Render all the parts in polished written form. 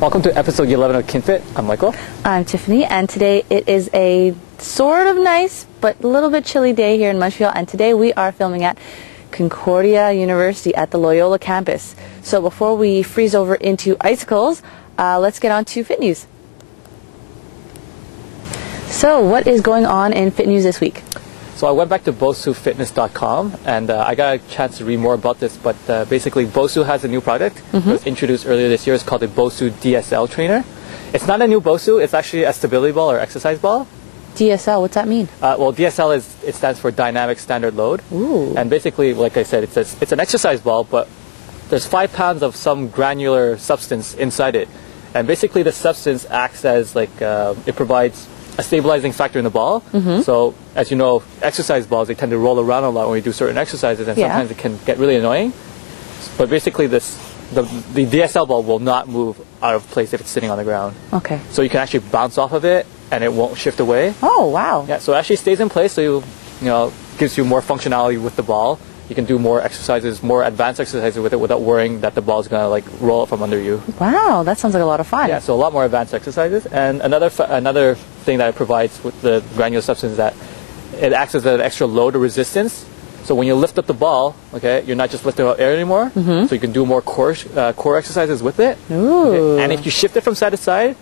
Welcome to episode 11 of KinFit. I'm Michael. I'm Tiffany, and today it is a sort of nice but a little bit chilly day here in Montreal, and today we are filming at Concordia University at the Loyola campus. So before we freeze over into icicles, let's get on to Fit News. So what is going on in Fit News this week? So I went back to bosufitness.com and I got a chance to read more about this, but basically Bosu has a new product. It was introduced earlier this year. It's called the Bosu DSL trainer. It's not a new Bosu, it's actually a stability ball or exercise ball. DSL, what's that mean? Well, DSL it stands for Dynamic Standard Load. Ooh. And basically, like I said, it's an exercise ball, but there's 5 pounds of some granular substance inside it. And basically the substance acts as like, it provides a stabilizing factor in the ball. So as you know, exercise balls, they tend to roll around a lot when we do certain exercises, and sometimes it can get really annoying. But basically the DSL ball will not move out of place if it's sitting on the ground. Okay. So you can actually bounce off of it and it won't shift away. Oh, wow. Yeah, so it actually stays in place, so you know, gives you more functionality with the ball. You can do more exercises, more advanced exercises with it without worrying that the ball is going to like roll up from under you. Wow, that sounds like a lot of fun. Yeah, so a lot more advanced exercises. And another thing that it provides with the granular substance is that it acts as an extra load or resistance. So when you lift up the ball, okay, you're not just lifting out air anymore, so you can do more core exercises with it. Ooh. Okay? And if you shift it from side to side,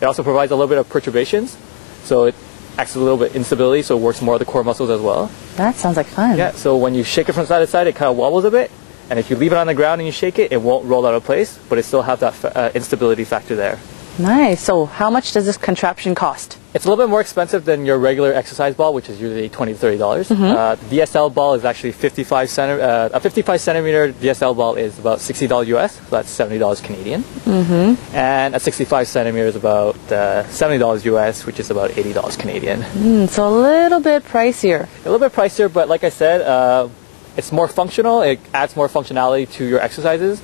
it also provides a little bit of perturbations. So it acts a little bit instability, so it works more of the core muscles as well. That sounds like fun. Yeah, so when you shake it from side to side, it kind of wobbles a bit. And if you leave it on the ground and you shake it, it won't roll out of place, but it still has that instability factor there. Nice. So how much does this contraption cost? It's a little bit more expensive than your regular exercise ball, which is usually $20 to $30. The DSL ball is actually a 55 centimeter DSL ball is about $60 US, so that's $70 Canadian. And a 65 centimeter is about $70 US, which is about $80 Canadian. So a little bit pricier. A little bit pricier, but like I said, it's more functional. It adds more functionality to your exercises.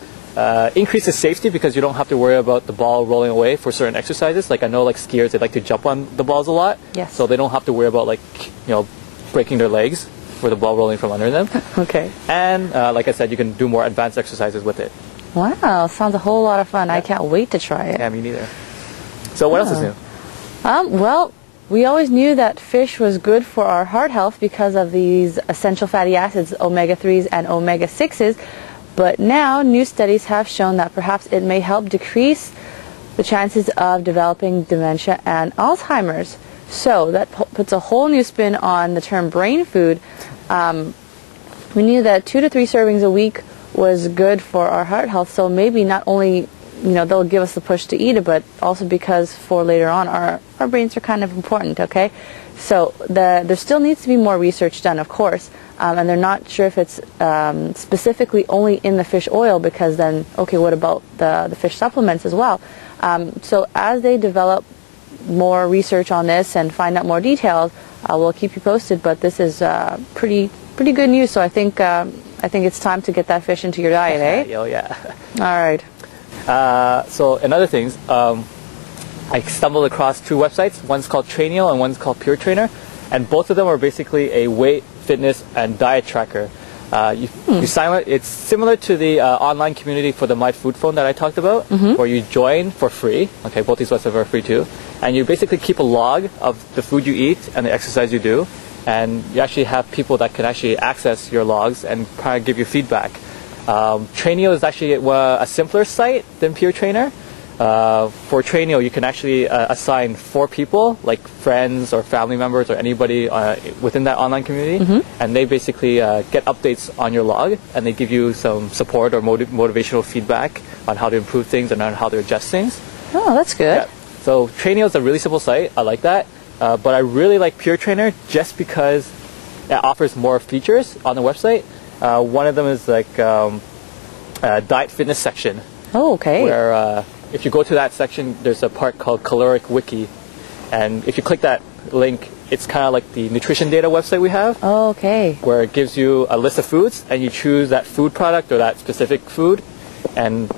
Increases safety because you don't have to worry about the ball rolling away for certain exercises. Like I know like skiers, they like to jump on the balls a lot. Yes. So they don't have to worry about like, you know, breaking their legs with the ball rolling from under them. Okay. And like I said, you can do more advanced exercises with it. Wow, sounds a whole lot of fun. I can't wait to try it. Yeah, me neither. So what else is new? Well, we always knew that fish was good for our heart health because of these essential fatty acids, omega-3s and omega-6s. But now new studies have shown that perhaps it may help decrease the chances of developing dementia and Alzheimer's. So that puts a whole new spin on the term brain food. We knew that 2 to 3 servings a week was good for our heart health. So maybe not only, you know, they'll give us the push to eat it, but also because for later on our brains are kind of important, okay? So there still needs to be more research done, of course. And they're not sure if it's specifically only in the fish oil, because then, okay, what about the fish supplements as well? So as they develop more research on this and find out more details, we'll keep you posted. But this is pretty good news. So I think it's time to get that fish into your diet, eh? Oh yeah. All right. So another things, I stumbled across 2 websites. One's called Trainio and one's called Pure Trainer, and both of them are basically a weight, fitness, and diet tracker. You sign up. It's similar to the online community for the My Food Phone that I talked about, where you join for free. Okay, both these websites are free too, and you basically keep a log of the food you eat and the exercise you do, and you actually have people that can actually access your logs and kind of give you feedback. Trainio is actually a simpler site than Pure Trainer. For Trainio, you can actually assign 4 people, like friends or family members or anybody within that online community, and they basically get updates on your log, and they give you some support or motivational feedback on how to improve things and on how to adjust things. Oh, that's good. Yeah. So Trainio is a really simple site. I like that, but I really like Pure Trainer just because it offers more features on the website. One of them is like diet fitness section. Oh, okay. Where if you go to that section, there's a part called Caloric Wiki, and if you click that link, it's kind of like the nutrition data website we have. Oh, okay. Where it gives you a list of foods, and you choose that food product or that specific food, and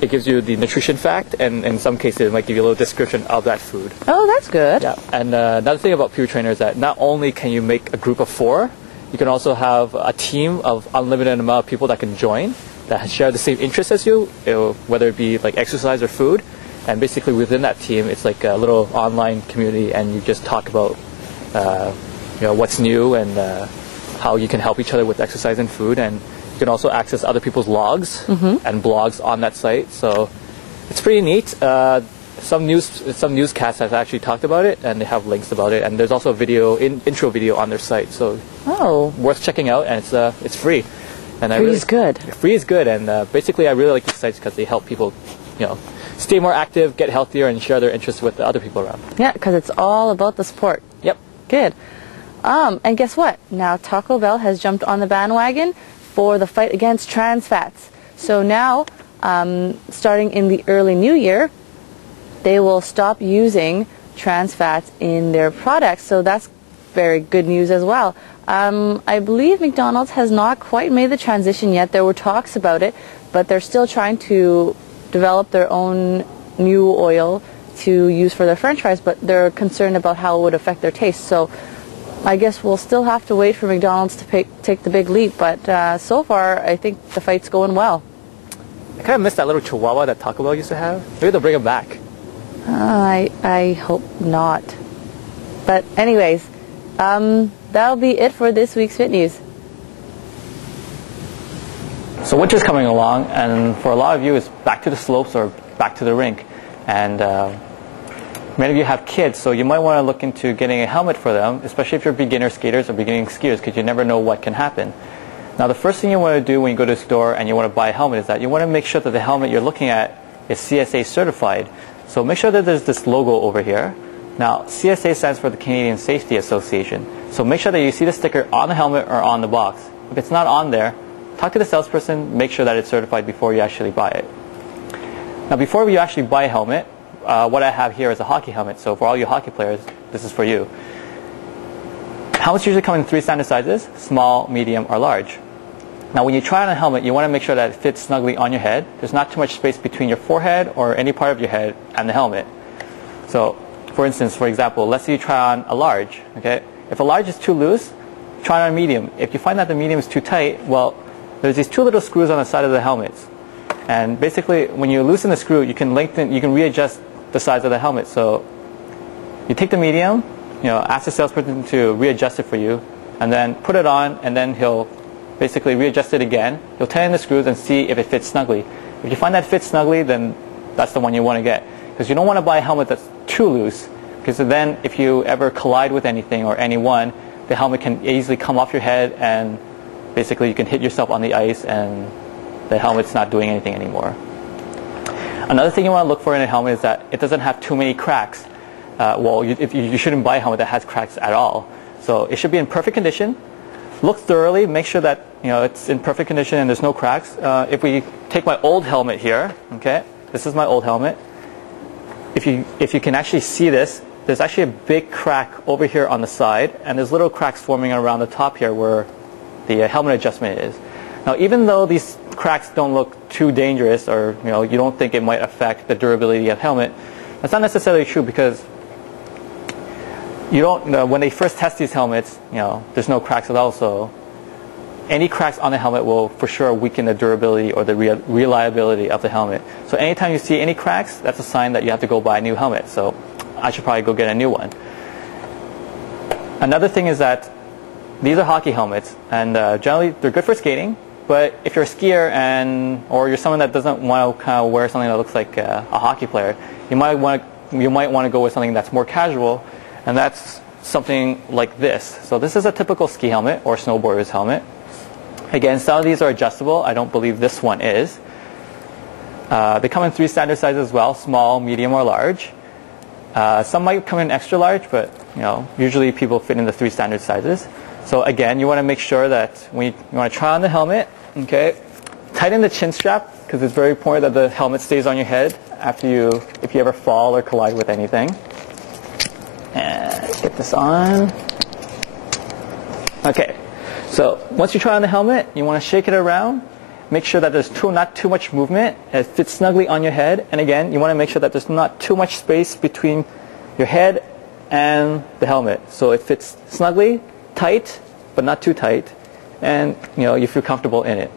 it gives you the nutrition fact, and in some cases it might give you a little description of that food. Oh, that's good. Yeah, and another thing about Pure Trainer is that not only can you make a group of 4, you can also have a team of unlimited amount of people that can join, that share the same interests as you, whether it be like exercise or food, And basically within that team, it's like a little online community, and you just talk about what's new and how you can help each other with exercise and food. And you can also access other people's logs and blogs on that site. So it's pretty neat. Some newscasts have actually talked about it, and they have links about it. And there's also a video, intro video on their site. So worth checking out, and it's free. And free is good. Free is good, and basically I really like these sites because they help people, stay more active, get healthier, and share their interests with the other people around. Yeah, because it's all about the sport. Yep. Good. And guess what? Now Taco Bell has jumped on the bandwagon for the fight against trans fats. So now, starting in the early new year, they will stop using trans fats in their products. So that's very good news as well. I believe McDonald's has not quite made the transition yet. There were talks about it, but they're still trying to develop their own new oil to use for their French fries, but they're concerned about how it would affect their taste. So I guess we'll still have to wait for McDonald's to take the big leap, but so far I think the fight's going well. I kind of miss that little chihuahua that Taco Bell used to have. Maybe they'll bring him back. I hope not. But anyways, that'll be it for this week's Fit News. So winter's coming along, and for a lot of you, it's back to the slopes or back to the rink. And many of you have kids, so you might want to look into getting a helmet for them, especially if you're beginner skaters or beginning skiers, because you never know what can happen. Now, the first thing you want to do when you go to the store and you want to buy a helmet is that you want to make sure that the helmet you're looking at is CSA certified. So make sure that there's this logo over here. Now, CSA stands for the Canadian Safety Association. So make sure that you see the sticker on the helmet or on the box. If it's not on there, talk to the salesperson, make sure that it's certified before you actually buy it. Now, before you actually buy a helmet, what I have here is a hockey helmet. So for all you hockey players, this is for you. Helmets usually come in 3 standard sizes: small, medium, or large. Now, when you try on a helmet, you want to make sure that it fits snugly on your head. There's not too much space between your forehead or any part of your head and the helmet. So, for instance, for example, let's say you try on a large. Okay, if a large is too loose, try on a medium. If you find that the medium is too tight, well, there's these 2 little screws on the side of the helmets. And basically, when you loosen the screw, you can readjust the size of the helmet. So you take the medium, ask the salesperson to readjust it for you, and then put it on, and then he'll basically readjust it again. He'll tighten the screws and see if it fits snugly. If you find that fits snugly, then that's the one you want to get. Because you don't want to buy a helmet that's too loose, because then if you ever collide with anything or anyone, the helmet can easily come off your head, and basically you can hit yourself on the ice and the helmet's not doing anything anymore. Another thing you want to look for in a helmet is that it doesn't have too many cracks. You shouldn't buy a helmet that has cracks at all. So it should be in perfect condition. Look thoroughly, make sure that it's in perfect condition and there's no cracks. If we take my old helmet here, okay, this is my old helmet. If you can actually see this, there's actually a big crack over here on the side, and there's little cracks forming around the top here where the helmet adjustment is. Now, even though these cracks don't look too dangerous, or you don't think it might affect the durability of the helmet, that's not necessarily true, because when they first test these helmets, there's no cracks at all. So any cracks on the helmet will for sure weaken the durability or the reliability of the helmet. So anytime you see any cracks, that's a sign that you have to go buy a new helmet. So I should probably go get a new one. Another thing is that these are hockey helmets, and generally they're good for skating. But if you're a skier or you're someone that doesn't want to kind of wear something that looks like a hockey player, you might want to go with something that's more casual, and that's something like this. So this is a typical ski helmet or snowboarder's helmet. Again, some of these are adjustable. I don't believe this one is. They come in 3 standard sizes as well: small, medium, or large. Some might come in extra large, but usually people fit in the 3 standard sizes. So again, you want to make sure that when you want to try on the helmet, okay, tighten the chin strap, because it's very important that the helmet stays on your head if you ever fall or collide with anything. And get this on. Okay, so once you try on the helmet, you want to shake it around. Make sure that there's not too much movement. It fits snugly on your head. And again, you want to make sure that there's not too much space between your head and the helmet. So it fits snugly, tight, but not too tight, and you feel comfortable in it.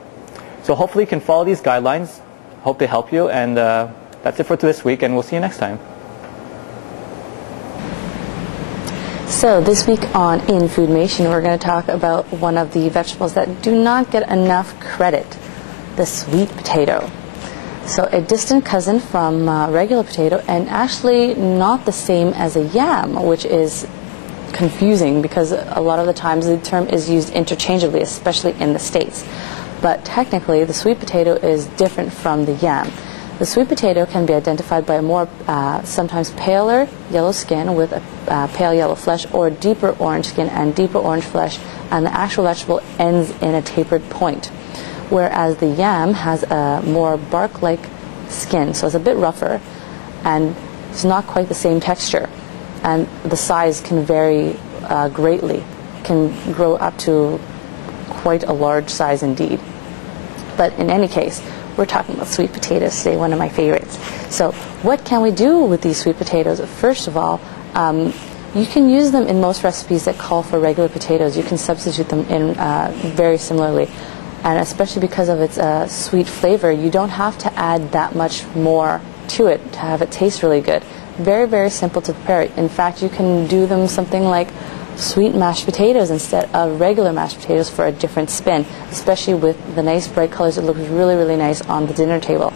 So hopefully you can follow these guidelines. Hope they help you, and that's that's it for this week, and we'll see you next time. So this week on In Foodmation, we're going to talk about one of the vegetables that do not get enough credit, the sweet potato. So a distant cousin from regular potato, and actually not the same as a yam, which is confusing because a lot of the times the term is used interchangeably, especially in the States. But technically, the sweet potato is different from the yam. The sweet potato can be identified by a more sometimes paler yellow skin with a pale yellow flesh, or deeper orange skin and deeper orange flesh, and the actual vegetable ends in a tapered point. Whereas the yam has a more bark-like skin, so it's a bit rougher, and it's not quite the same texture. And the size can vary greatly, can grow up to quite a large size indeed. But in any case, we're talking about sweet potatoes today, one of my favorites. So what can we do with these sweet potatoes? First of all, you can use them in most recipes that call for regular potatoes. You can substitute them in very similarly. And especially because of its sweet flavor, you don't have to add that much more to it to have it taste really good. Very, very simple to prepare. In fact, you can do them something like sweet mashed potatoes instead of regular mashed potatoes for a different spin, especially with the nice bright colors. It looks really, really nice on the dinner table.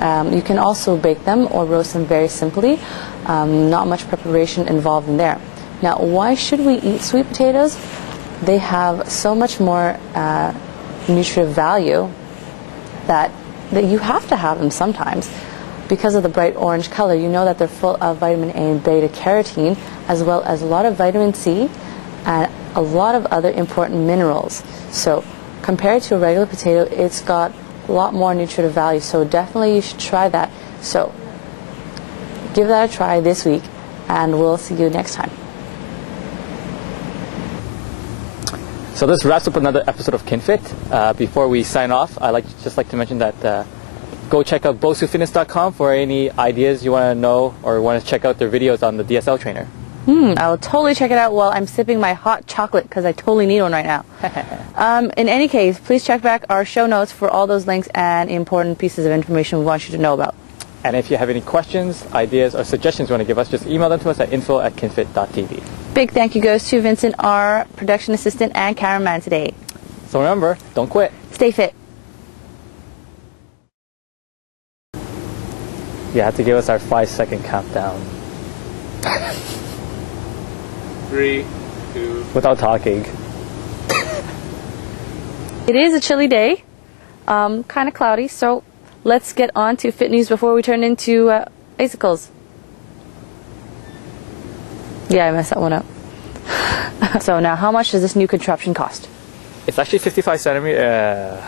You can also bake them or roast them very simply. Not much preparation involved in there. Now, why should we eat sweet potatoes? They have so much more nutritive value that you have to have them sometimes. Because of the bright orange color, you know that they're full of vitamin A and beta carotene, as well as a lot of vitamin C and a lot of other important minerals. So compared to a regular potato, it's got a lot more nutritive value, so definitely you should try that. So give that a try this week, and we'll see you next time. So this wraps up another episode of KinFit. Before we sign off, I'd just like to mention that go check out bosufitness.com for any ideas you want to know or want to check out their videos on the DSL trainer. I will totally check it out while I'm sipping my hot chocolate, because I totally need one right now. In any case, please check back our show notes for all those links and important pieces of information we want you to know about. And if you have any questions, ideas, or suggestions you want to give us, just email them to us at info@kinfit.tv. Big thank you goes to Vincent, our production assistant and cameraman today. So remember, don't quit. Stay fit. You have to give us our 5-second countdown. 3, 2. Without talking. It is a chilly day, kind of cloudy, so let's get on to fit news before we turn into icicles. Yeah, I messed that one up. So now, how much does this new contraption cost? It's actually 55 centimeters.